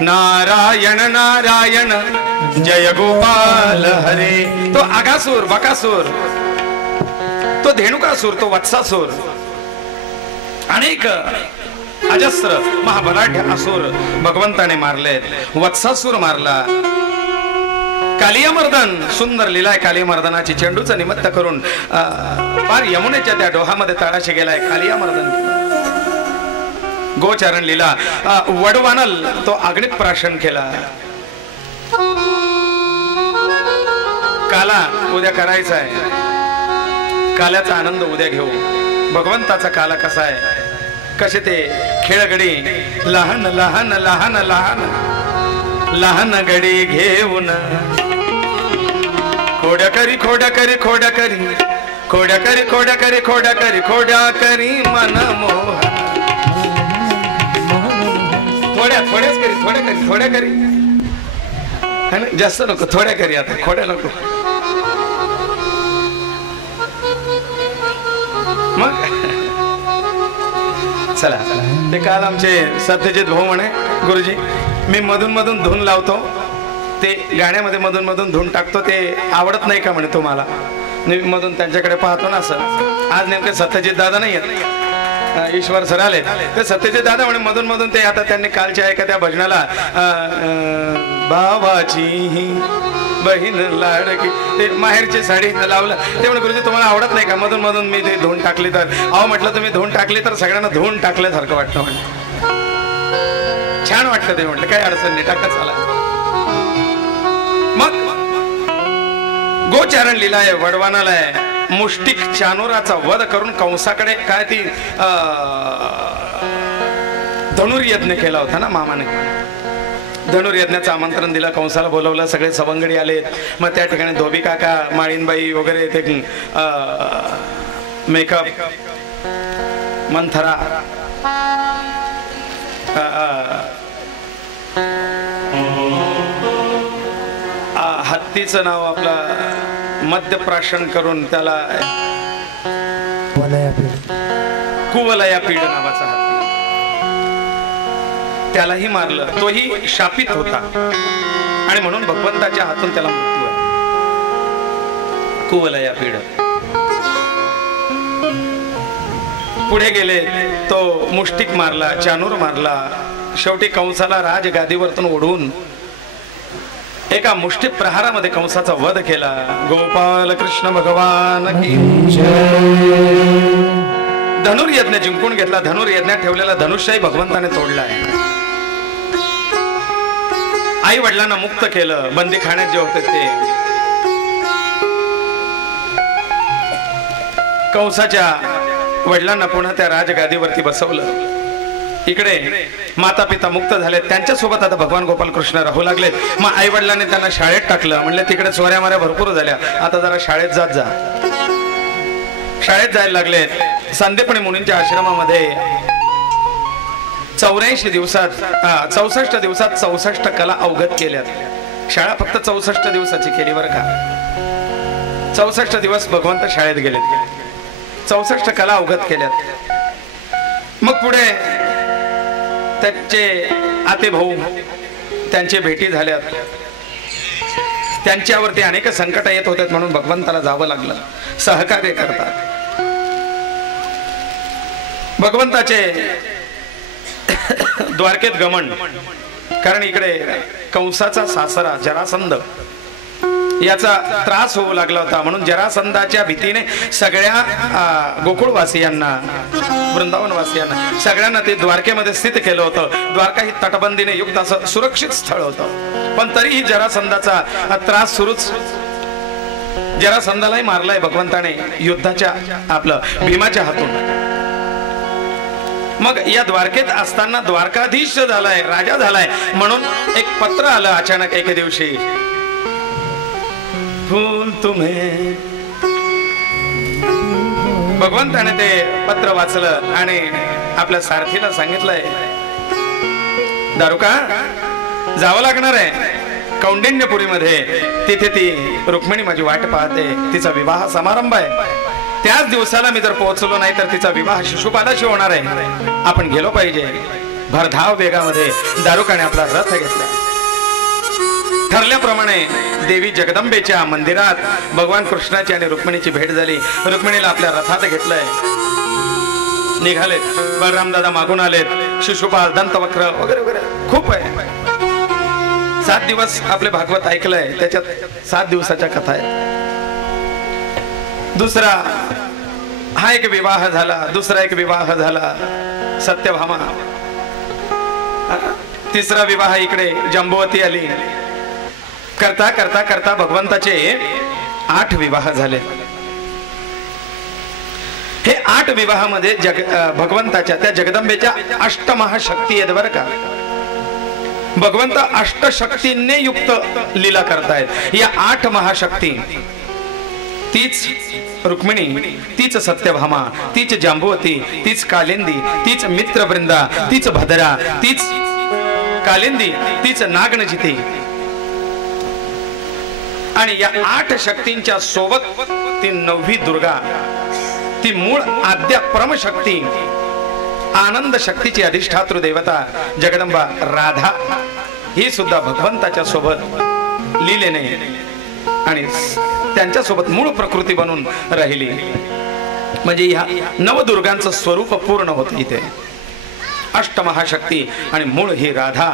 नारायण नारायण जय गोपाल हरे. तो आघासूर, बकासूर, तो धेनुकासूर, तो वत्सासूर, अनेक अजस्र महाबलाढ्य असुर भगवंताने मारलेत. वत्सासूर मारला. कालियामर्दन, सुंदर लीलाय कालियामर्दनाची. चेंडूचं निमित्त करून फार यमुनेच्या त्या डोहामध्ये तळाशी गेलाय कालियामर्दन. गोचरण लीला, वडवानल, तो अग्नित प्राशन केला. काला उद्या करायचा आहे, काल्याचा आनंद उद्या घेऊ. भगवंताचा काला कसा आहे, कसे ते खेळगडी, लहान लहान लहान लहान लहान गडी घेऊन, खोड्या करी खोड्या करी खोड्या करी खोड्या करी खोड्या करी खोड्या करी खोड्या करी मन मोह. थोड्याच करी, थोड्या करी, थोड्या करी, जास्त नको, थोड्या करी. आता खोड्या नको. मग चला ते काल आमचे सत्यजित भाऊ म्हणे, गुरुजी मी मधून मधून धून लावतो, ते गाण्यामध्ये मधून मधून धून टाकतो, ते आवडत नाही का म्हणे तुम्हाला. मी मधून त्यांच्याकडे पाहतो ना असं. आज नेमके सत्यजित दादा नाही आहेत, ईश्वर सर आले. ते सत्यजित दादा म्हणे मधून मधून ते आता त्यांनी कालच्या एका त्या भजनाला बाबाची बहीण लाडकी ते माहेरची साडी लावलं. ते म्हणे गुरुजी तुम्हाला आवडत नाही का, मधून मधून मी ते धून टाकली तर. अहो म्हटलं तुम्ही धून टाकली तर सगळ्यांना धून टाकल्यासारखं वाटतं म्हणे, छान वाटतं ते. म्हटलं काय अडचण नाही, टाकत झाला. मग गोचारण लीला आहे, वडवानाला आहे. मुष्टिक चानोराचा वध करून कंसाकडे काय ती धनुर्यज्ञ केला होता ना मामाने. धनुर्यज्ञाचं आमंत्रण दिलं, कंसाला बोलवलं, सगळे सवंगडी आले. मग त्या ठिकाणी धोबी काका, माळीनबाई वगैरे ते मेकअप, मंथरा, हत्तीचं नाव आपलं मद्यप्राशन करून त्याला कुवलया पीड नावाचा हत्ती, त्यालाही मारलं. तोही शापित होता आणि म्हणून भगवंताच्या हातून त्याला मृत्यू आहे. कुवलया पीड. पुढे गेले, तो मुष्टिक मारला, चानूर मारला. शेवटी कंसाला राजगादीवरतून ओढून एका मुष्टी प्रहारामध्ये कंसाचा वध केला. गोपाल कृष्ण भगवान की धनुर्यज्ञ जिंकून घेतला. धनुर्यज्ञात ठेवलेला धनुष्यही भगवंताने तोडलाय. आई वडिलांना मुक्त केलं, बंदीखान्यात जे होते ते. कंसाच्या वडिलांना पुन्हा त्या राजगादीवरती बसवलं. इकडे माता पिता मुक्त झाले, त्यांच्या सोबत आता भगवान गोपाल कृष्ण राहू लागले. मग आई वडिलांनी त्यांना शाळेत टाकलं. म्हणले तिकडे चोऱ्या माऱ्या भरपूर झाल्या, आता जरा शाळेत जात जा. शाळेत जायला लागले. संदीपणी मुनींच्या आश्रमामध्ये 64 दिवसात 64 दिवसात 64 कला अवगत केल्यात. शाळा फक्त 64 दिवसाची केली बरं का. 64 दिवस भगवंत शाळेत गेलेत, 64 कला अवगत केल्यात. मग पुढे त्याचे आते भाऊ, त्यांचे भेटी झाल्यात. त्यांच्यावरती अनेक संकट येत होते म्हणून भगवंताला जावं लागलं, सहकार्य करतात. भगवंताचे द्वारकेत गमन, कारण इकडे कंसाचा सासरा जरासंध याचा त्रास होऊ लागला होता. म्हणून जरासंधाच्या भीतीने सगळ्या गोकुळवासियांना, वृंदावनवासियांना सगळ्यांना ते द्वारकेमध्ये स्थित केलं होतं. द्वारका ही तटबंदीने युक्त असं सुरक्षित स्थळ होतं, पण तरीही जरासंधाचा त्रास सुरूच. जरासंधालाही मारलाय भगवंताने युद्धाच्या आपलं भीमाच्या हातून. मग या द्वारकेत असताना द्वारकाधीश झालाय, राजा झालाय म्हणून एक पत्र आलं अचानक एके दिवशी. फूल तुम्हें, भगवंताने ते पत्र वाचलं आणि आपल्या सारथीला सांगितलंय, दारुका जावं लागणार आहे कौंडिन्यपुरीमध्ये. तिथे ती रुक्मिणी माझी वाट पाहते, तिचा विवाह समारंभ आहे. त्याच दिवसाला मी जर पोहोचलो नाही तर तिचा विवाह शिशुपालाशी होणार आहे. आपण गेलो पाहिजे. भरधाव वेगामध्ये दारुकाने आपला रथ घेतला. ठरल्याप्रमाणे देवी जगदंबेच्या मंदिरात भगवान कृष्णाची आणि रुक्मिणीची भेट झाली. रुक्मिणीला आपल्या रथात घेतलंय, निघालेत. बलराम दादा मागून आलेत, शिशुपाल, दंतवक्र वगैरे वगैरे खूप आहे. 7 दिवस आपले भागवत ऐकलंय, त्याच्यात 7 दिवसाच्या कथा आहेत. दुसरा हा एक विवाह झाला, दुसरा एक विवाह झाला सत्यभामा. तिसरा विवाह इकडे जंबुवती आली. करता करता करता भगवंताचे 8 विवाह झाले. हे 8 विवाहामध्ये भगवंताच्या त्या जगदंबेच्या अष्टमहाशक्ती आहेत बरं का. भगवंत अष्टशक्तींनी युक्त लीला करतायत. या 8 महाशक्ती, तीच रुक्मिणी, तीच सत्यभामा, तीच जांबुवती, तीच कालिंदी, तीच मित्रवृंदा, तीच भद्रा, तीच कालिंदी, तीच नागनजिती. आणि या 8 शक्तींच्या सोबत ती 9वी दुर्गा, ती मूळ आद्या परमशक्ती आनंद शक्तीची अधिष्ठातृ देवता जगदंबा राधा ही सुद्धा भगवंताच्या सोबत लीलेने आणि त्यांच्या सोबत मूळ प्रकृती बनून राहिली. म्हणजे ह्या नवदुर्गांचं स्वरूप पूर्ण होतं इथे. अष्टमहाशक्ती आणि मूळ ही राधा.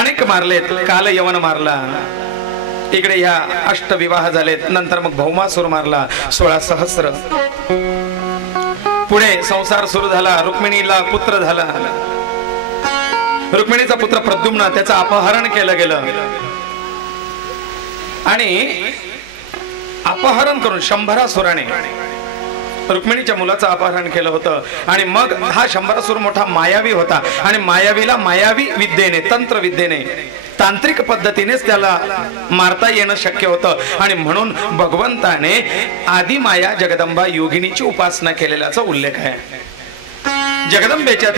अनेक मारलेत. काल यवन मारला, इकडे ह्या अष्टविवाह झालेत, नंतर मग भौमासूर मारला 16 सहस्र. पुढे संसार सुरू झाला. रुक्मिणीला पुत्र झाला. रुक्मिणीचा पुत्र प्रद्युम्न, त्याचं अपहरण केलं गेलं आणि अपहरण करून शंभरासुराने रुक्मिणीच्या मुलाचं अपहरण केलं होतं. आणि मग हा शंभरासुर मोठा मायावी होता आणि मायावीला मायावी विद्येने, तंत्र विद्येने, तांत्रिक पद्धतीनेच त्याला मारता येणं शक्य होतं. आणि म्हणून भगवंताने आदिमाया जगदंबा योगिनीची उपासना केलेल्याचा उल्लेख आहे. जगदंबेच्या